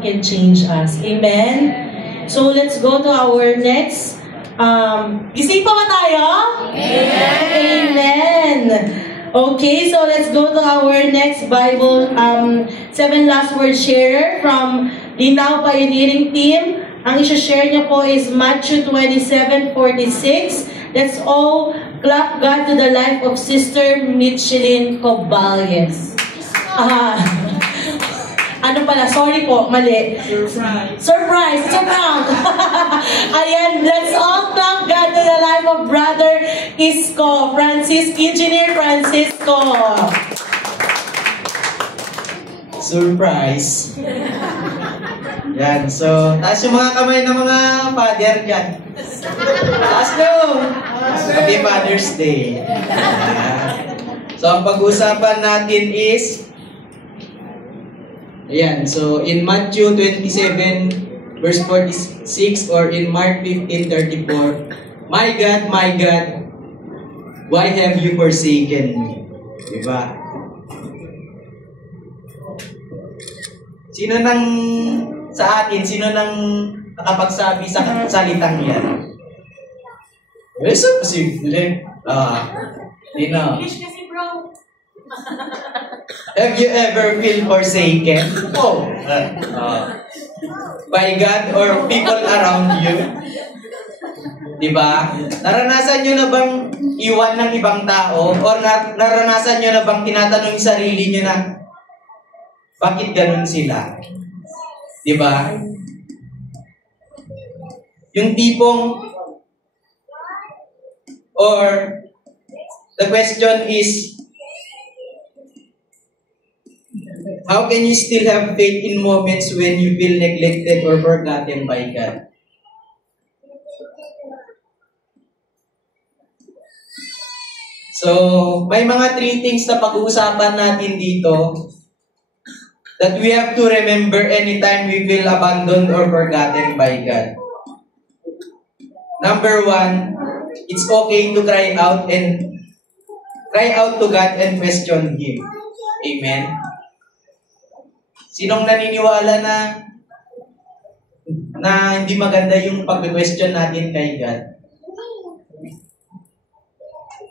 can change us. Amen? So let's go to our next. Gising pa ba tayo? Amen! Amen! Okay, so let's go to our next Bible 7 last word share from the Now Pioneering Team. Ang isa-share niya po is Matthew 27:46. Let's all clap God to the life of Sister Michelin Coballes. Ano pala? Sorry po, mali. Surprise! Surprise! Surprise! Ayan, let's all thank God to the life of Brother Isko, Engineer Francisco. Surprise! Yan, so, taas yung mga kamay ng mga father dyan. Taas nyo! Happy Father's Day. So, ang pag-uusapan natin is ayan, so in Matthew 27 verse 46 or in Mark 15:34, my God, why have you forsaken me? Diba? Sino nang sa atin, sino nang nakapagsabi sa salitang yan? Yes, posible. Di na. English kasi bro. Have you ever feel forsaken? Oh. By God or people around you? Diba? Naranasan nyo na bang iwan ng ibang tao? Or naranasan nyo na bang tinatanong yung sarili nyo na bakit ganun sila? Diba? Yung tipong or the question is, how can you still have faith in moments when you feel neglected or forgotten by God? So, may mga 3 things na pag-uusapan natin dito that we have to remember anytime we feel abandoned or forgotten by God. Number 1, it's okay to cry out to God and question Him. Amen? Sinong naniniwala na hindi maganda yung pag-question natin kay God?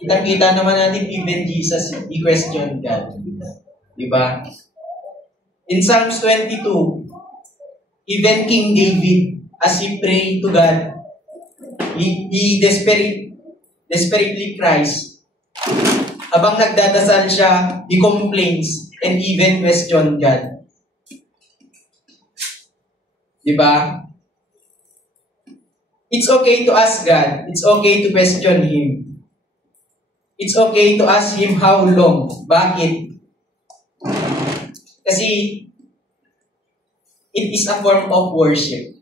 Kita-kita naman natin even Jesus, i-question God. Diba? In Psalms 22, even King David, as he prayed to God, he desperately cries. Habang nagdadasal siya, he complains and even question God. Diba? It's okay to ask God. It's okay to question Him. It's okay to ask Him how long. Bakit? Kasi it is a form of worship.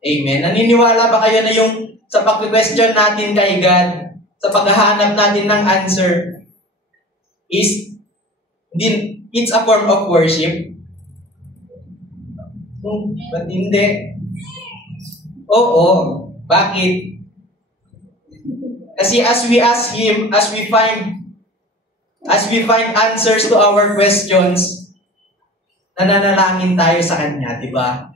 Amen. Naniniwala ba kayo na yung sa pag-question natin kay God, sa paghahanap natin ng answer, it's a form of worship? Ba't hindi? Oo. Bakit? Kasi as we ask Him, as we find answers to our questions, nananalangin tayo sa Kanya, di ba?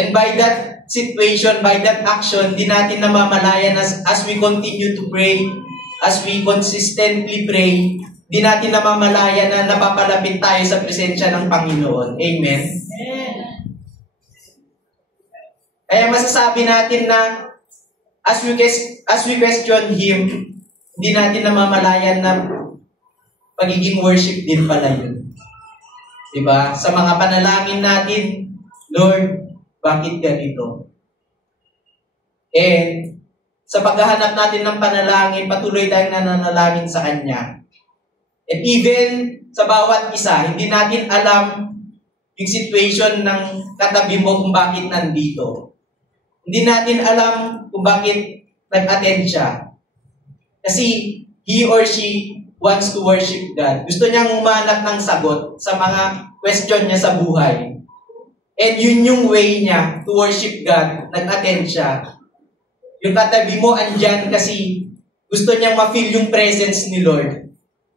And by that situation, by that action, di natin namamalayan as we continue to pray, as we consistently pray, di natin namamalayan na napapalapit tayo sa presensya ng Panginoon. Amen? Kaya masasabi natin na as we question Him, hindi natin namamalayan na pagiging worship din pala yun. Diba? Sa mga panalangin natin, Lord, bakit ganito? And sa paghahanap natin ng panalangin, patuloy tayong nananalangin sa Kanya. And even sa bawat isa, hindi natin alam yung situation ng katabi mo kung bakit nandito. Hindi natin alam kung bakit nag-attend siya. Kasi he or she wants to worship God. Gusto niyang umanap ng sagot sa mga question niya sa buhay. And yun yung way niya to worship God. Nag-attend siya. Yung katabi mo andyan kasi gusto niyang ma-feel yung presence ni Lord.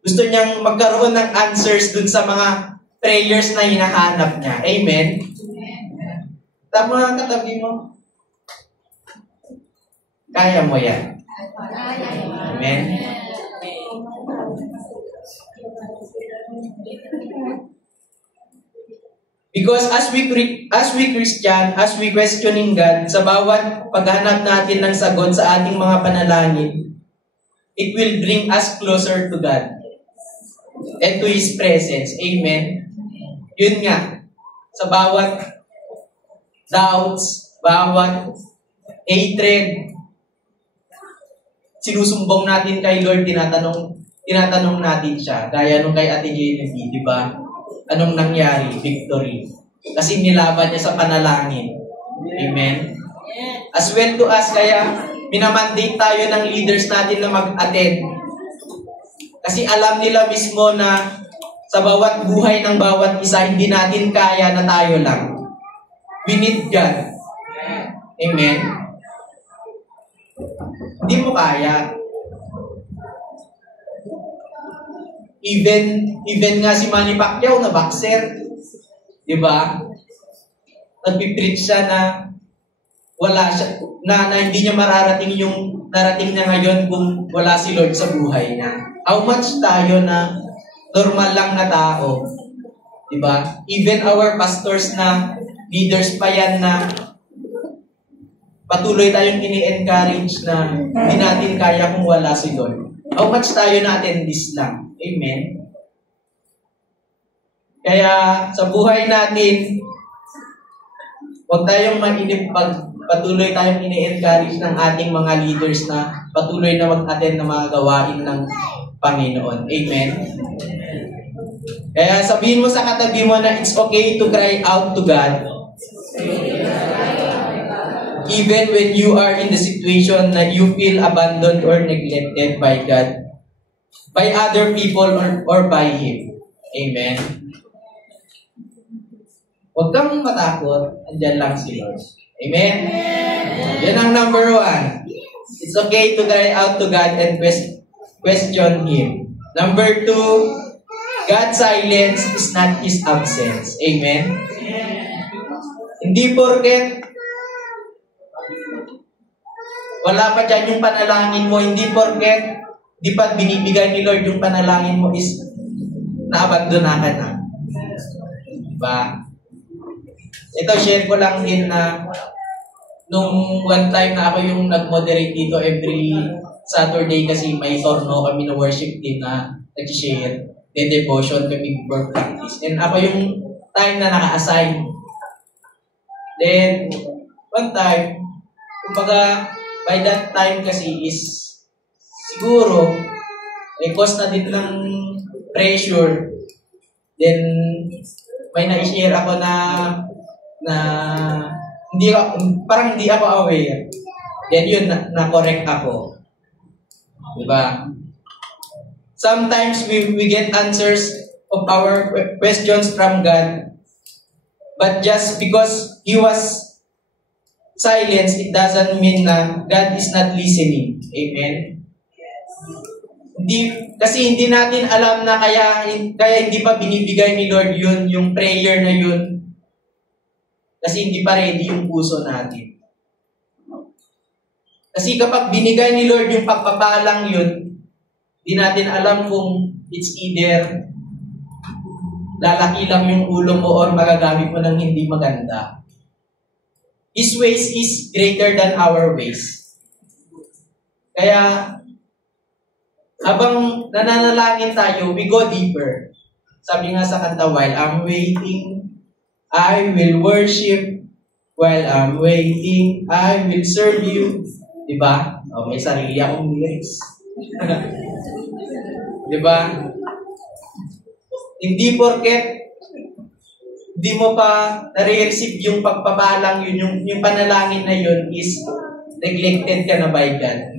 Gusto niyang magkaroon ng answers dun sa mga prayers na hinahanap niya. Amen? Tama katabi mo. Kaya mo yan. Amen? Because as we Christian, as we questioning God, sa bawat paghanap natin ng sagot sa ating mga panalangin, it will bring us closer to God and to His presence. Amen? Yun nga, sa bawat doubts, bawat hatred, sinusumbong natin kay Lord, tinatanong natin siya. Gaya nung kay Ate Genevieve, di ba? Anong nangyari? Victory. Kasi nilaban niya sa panalangin. Amen? As well to us, kaya minamandate tayo ng leaders natin na mag-attend. Kasi alam nila mismo na sa bawat buhay ng bawat isa, hindi natin kaya na tayo lang. We need God. Amen? Hindi mo kaya. Even nga si Manny Pacquiao na boxer, di ba? Nagpipreach siya na wala siya, na hindi niya mararating yung narating niya ngayon kung wala si Lord sa buhay niya. How much tayo na normal lang na tao, di ba? Even our pastors na leaders pa yan na patuloy tayong ini-encourage na hindi natin kaya kung wala si Lord. How much tayo na attendees lang. Amen? Kaya sa buhay natin, huwag tayong mainip patuloy tayong ini-encourage ng ating mga leaders na patuloy na mag-attend ng mga gawain ng Panginoon. Amen? Kaya sabihin mo sa katabi mo na it's okay to cry out to God. Even when you are in the situation that you feel abandoned or neglected by God, by other people or by Him. Amen? Huwag kang matakot, andyan lang si Lord. Amen? Yan ang number 1. It's okay to cry out to God and question Him. Number 2, God's silence is not His absence. Amen? Hindi porket wala pa dyan yung panalangin mo, hindi porket di pa binibigay ni Lord yung panalangin mo is naabandona ka na. Diba? Ito, share ko lang din na nung one time na ako yung nag-moderate dito every Saturday kasi may torno kami na worship din na nag-share. Then devotion kami for practice. And ako yung time na naka-assign. Then, one time, kumbaga, by that time kasi is siguro cause na din ng pressure. Then may na-share ako na parang hindi ako aware. Then yun na-correct ako. Diba? Sometimes we get answers of our questions from God, but just because He was silence, it doesn't mean na God is not listening. Amen? Kasi hindi natin alam na kaya hindi pa binibigay ni Lord yun, yung prayer na yun. Kasi hindi pa ready yung puso natin. Kasi kapag binigay ni Lord yung pagpapalang yun, hindi natin alam kung it's either lalaki lang yung ulo mo or magagamit mo ng hindi maganda. His ways is greater than our ways. Kaya, habang nananalangin tayo, we go deeper. Sabi nga sa kanta, while I'm waiting, I will worship. While I'm waiting, I will serve you. Diba? O, may sarili akong lyrics. Diba? Hindi porket di mo pa na-receive yung pagpapalang yun, yung panalangin na yun is neglected ka na by God.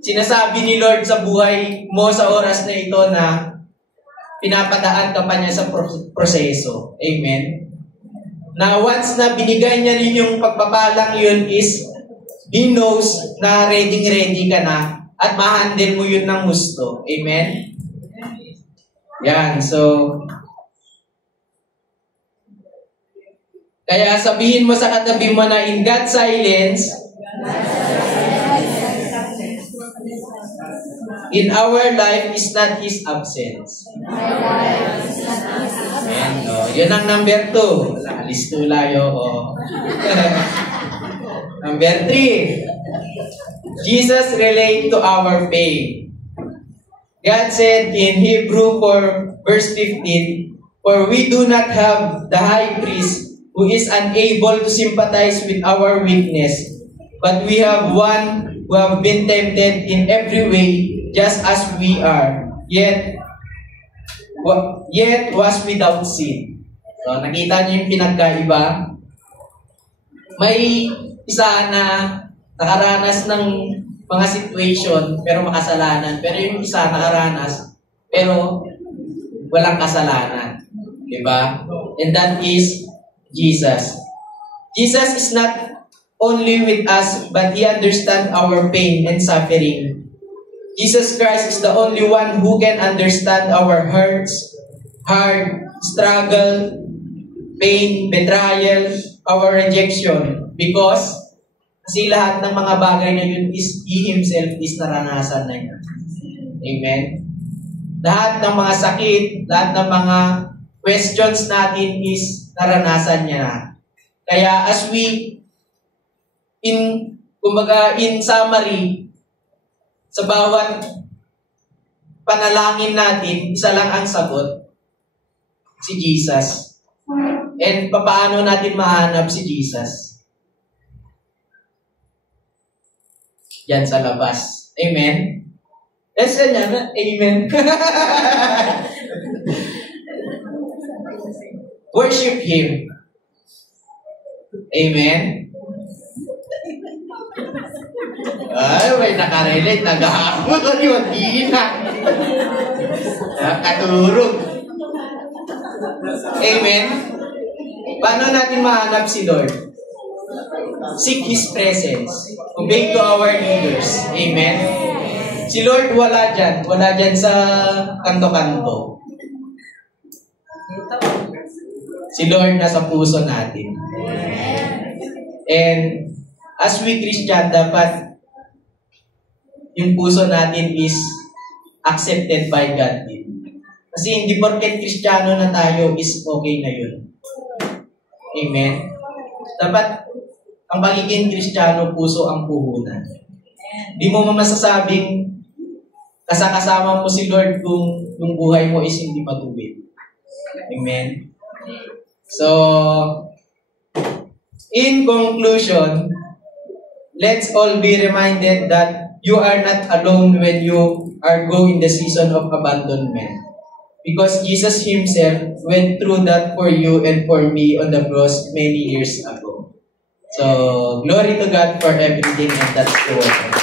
Sinasabi ni Lord sa buhay mo sa oras na ito na pinapadaan ka pa niya sa proseso. Amen? Na once na binigay niya rin yung pagpapalang yun is He knows na ready ka na at ma-handle mo yun ng gusto. Amen? Yan, so Kaya sabihin mo sa katabi mo na in God's silence, in our life is not His absence. Amen. Oh, yun ang number 2. Alis tulayo. Oh. Number 3. Jesus relate to our pain. God said in Hebrew 4 verse 15, "For we do not have the high priest who is unable to sympathize with our weakness, but we have one who have been tempted in every way, just as we are, yet was without sin." So, nakita niyo yung pinagkaiba? May isa na nakaranas ng mga situation, pero makasalanan. Pero yung isa nakaranas, pero walang kasalanan. Diba? And that is Jesus. Jesus is not only with us, but He understands our pain and suffering. Jesus Christ is the only one who can understand our hurts, hard struggle, pain, betrayal, our rejection. Because kasi lahat ng mga bagay na yun is He Himself is naranasan na yun. Amen? Lahat ng mga sakit, lahat ng mga questions natin is naranasan niya na. Kaya as we, in summary, sa bawat panalangin natin, isa lang ang sagot, si Jesus. And paano natin mahanap si Jesus? Yan sa labas. Amen? Yes, yan. Amen. Worship Him. Amen? Ay, may nakarelate. Nag-aabot yung hina. Nakaturog. Amen? Paano natin mahanap si Lord? Seek His presence. Obey to our leaders. Amen? Si Lord wala dyan. Wala dyan sa kanto-kanto. Si Lord nasa puso natin. And as we Christian, dapat yung puso natin is accepted by God din. Kasi hindi porket Kristiyano na tayo is okay na yun. Amen? Dapat ang pagiging Kristiyano, puso ang puhunan. Di mo masasabing kasama mo si Lord kung yung buhay mo is hindi matuwid. Amen? So, in conclusion, let's all be reminded that you are not alone when you are going the season of abandonment. Because Jesus Himself went through that for you and for me on the cross many years ago. So, glory to God for everything, and that's the word.